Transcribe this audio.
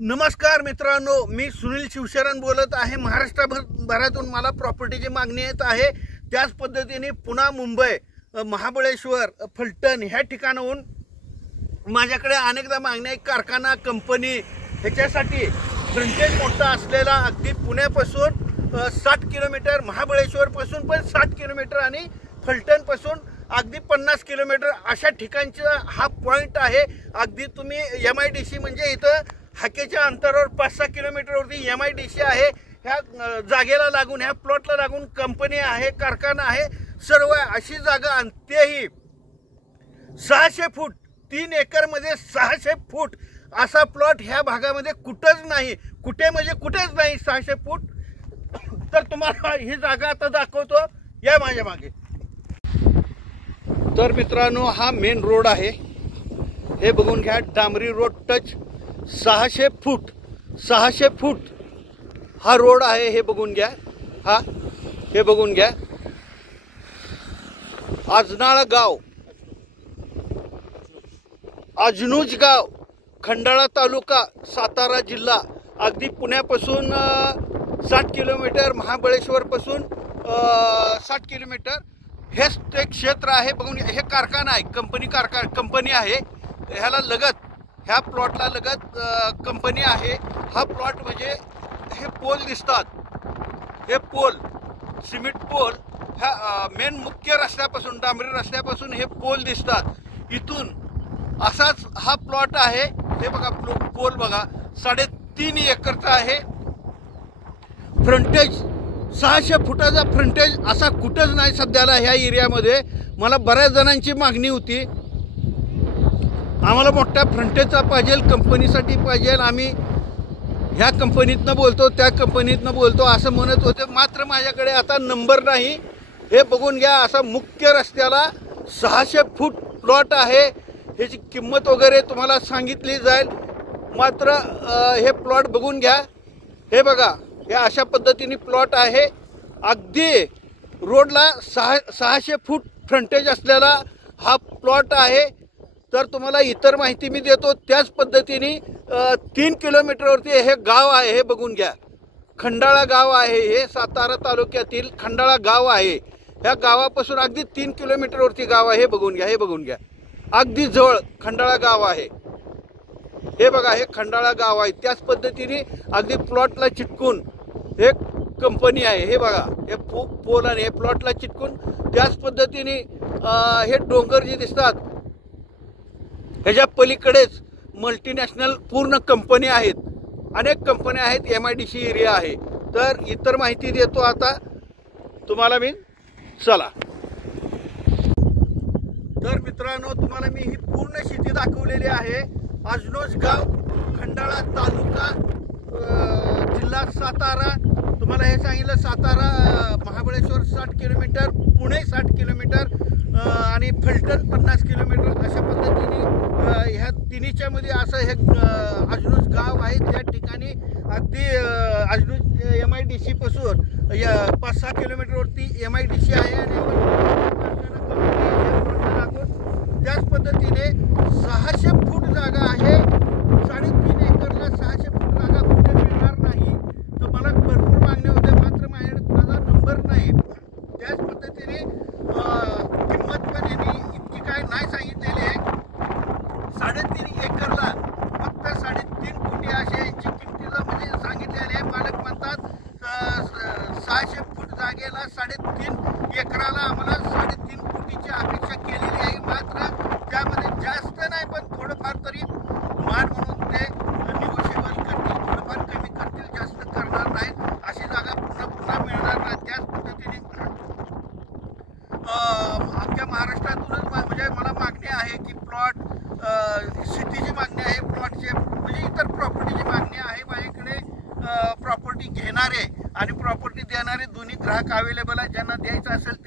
नमस्कार मित्रांनो, मी सुनील शिवशरण बोलत आहे। महाराष्ट्रभरातून मला प्रॉपर्टीची मागणी येत आहे। त्याच पद्धतीने पुणे, मुंबई, महाबळेश्वर, फलटण ह्या ठिकाणाहून माझ्याकडे अनेकदा मागणी आहे। कारखाना, कंपनी ह्याच्यासाठी फ्रंटेज मोठा असलेला अगदी पुण्यापासून 60 किलोमीटर, महाबळेश्वरपासून पण 60 किलोमीटर आणि फलटणपासून अगदी 50 किलोमीटर अशा ठिकाणचा हा पॉइंट आहे। अगदी तुम्ही MIDC म्हणजे इथं हाकेच्या अंतरावर 5-6 किलोमीटरवरती MIDC आहे। ह्या जागेला लागून, ह्या प्लॉटला लागून कंपनी आहे, कारखाना आहे, सर्व अशी जागा। आणि तेही 600 फूट, 3 एकरमध्ये 600 फूट असा प्लॉट ह्या भागामध्ये कुठंच नाही, कुठे म्हणजे कुठेच नाही 600 फूट। तर तुम्हाला ही जागा आता दाखवतो, या माझ्या मागे। तर मित्रांनो, हा मेन रोड आहे, हे बघून घ्या, डांबरी रोड टच 600 फूट हा रोड आहे, हे बघून घ्या। हे बघून घ्या, आजनाळ गाव, अजनुज गाव, खंडाळा तालुका, सातारा जिल्हा, अगदी पुण्यापासून 60 किलोमीटर, महाबळेश्वर पासून 60 किलोमीटर हेच ते क्षेत्र आहे। बघून हे कारखाना आहे, कंपनी आहे, ह्याला लगत, ह्या प्लॉटला लगत कंपनी आहे। हा प्लॉट म्हणजे हे पोल दिसतात, हे पोल, सिमेंट पोल, ह्या मेन मुख्य रस्त्यापासून, डांबरी रस्त्यापासून हे पोल दिसतात। इथून असाच हा प्लॉट आहे, हे बघा पोल बघा, 3.5 एकरचा आहे। फ्रंटेज 600 फुटाचा फ्रंटेज असा कुठंच नाही सध्याला ह्या एरियामध्ये। मला बऱ्याच जणांची मागणी होती, आम्हाला मोठ्या फ्रंटेजचा पाहिजे, कंपनीसाठी पाहिजे, आम्ही ह्या कंपनीतनं बोलतो, त्या कंपनीतनं बोलतो असं म्हणत होते। मात्र माझ्याकडे आता नंबर नाही। हे बघून घ्या, असा मुख्य रस्त्याला 600 फूट प्लॉट आहे। ह्याची किंमत वगैरे तुम्हाला सांगितली जाईल। मात्र हे प्लॉट बघून घ्या, हे बघा, हे अशा पद्धतीने प्लॉट आहे। अगदी रोडला 600 फूट फ्रंटेज असलेला हा प्लॉट आहे। तर तुम्हाला इतर माहिती मी देतो त्याच पद्धतीने 3 किलोमीटरवरती हे गाव आहे, हे बघून घ्या, खंडाळा गाव आहे, हे सातारा तालुक्यातील खंडाळा गाव आहे। ह्या गावापासून अगदी 3 किलोमीटरवरती गाव आहे, हे बघून घ्या, हे बघून घ्या, अगदी जवळ खंडाळा गाव आहे। हे बघा, हे खंडाळा गाव आहे। त्याच पद्धतीने अगदी प्लॉटला चिटकून हे कंपनी आहे, हे बघा, हे पोल आणि हे प्लॉटला चिटकून त्याच पद्धतीने हे डोंगर जे दिसतात, ह्याच्या पलीकडेच मल्टीनॅशनल पूर्ण कंपनी आहेत, अनेक कंपन्या आहेत, MIDC एरिया आहे। तर इतर माहिती देतो आता तुम्हाला मी, चला। तर मित्रांनो, तुम्हाला मी ही पूर्ण शेती दाखवलेली आहे। अजनुज गाव, खंडाळा तालुका, जिल्हा सातारा। तुम्हाला हे सांगितलं, सातारा, महाबळेश्वर 60 किलोमीटर, पुणे 60 किलोमीटर आणि फलटण 50 किलोमीटर अशा पद्धतीने ह्या तिन्हीच्या मध्ये असं हे अजनुज गाव आहे। त्या ठिकाणी अगदी अजनुज MIDC पासून 5-6 किलोमीटरवरती MIDC आहे आणि त्याच पद्धतीने 600 फूट जागा आहे। 3.5 एकरला 600 फूट जागा कुठे मिळणार नाही। तर मला भरपूर मागण्या होत्या, मात्र माझ्याकडे कुणाचा नंबर नाही। त्याच पद्धतीने किंमत पण यांनी इतकी काय नाही सांगितलेली आहे। 3.5 एकरला फक्त 3.5 कोटी असे यांची किमतीला म्हणजे सांगितलेले आहे। मालक म्हणतात 600 फूट जागेला 3.5 एकराला आम्हाला 3.5 कोटीची अपेक्षा केलेली आहे। मात्र त्यामध्ये जास्त नाही, पण थोडंफार तरी मान म्हणून ते निगोशिएबल करतील, थोडंफार कमी करतील, जास्त करणार नाहीत। अशी जागा पुन्हा मिळणार नाही। त्याच पद्धतीने अख्ख्या महाराष्ट्रातूनच म्हणजे मला मागणी आहे की प्लॉट, शेतीची मागणी आहे, प्लॉटचे म्हणजे इतर प्रॉपर्टीची मागणी आहे माझ्याकडे। प्रॉपर्टी घेणारे आणि प्रॉपर्टी देणारे दोन्ही ग्राहक अवेलेबल आहे। ज्यांना द्यायचं असेल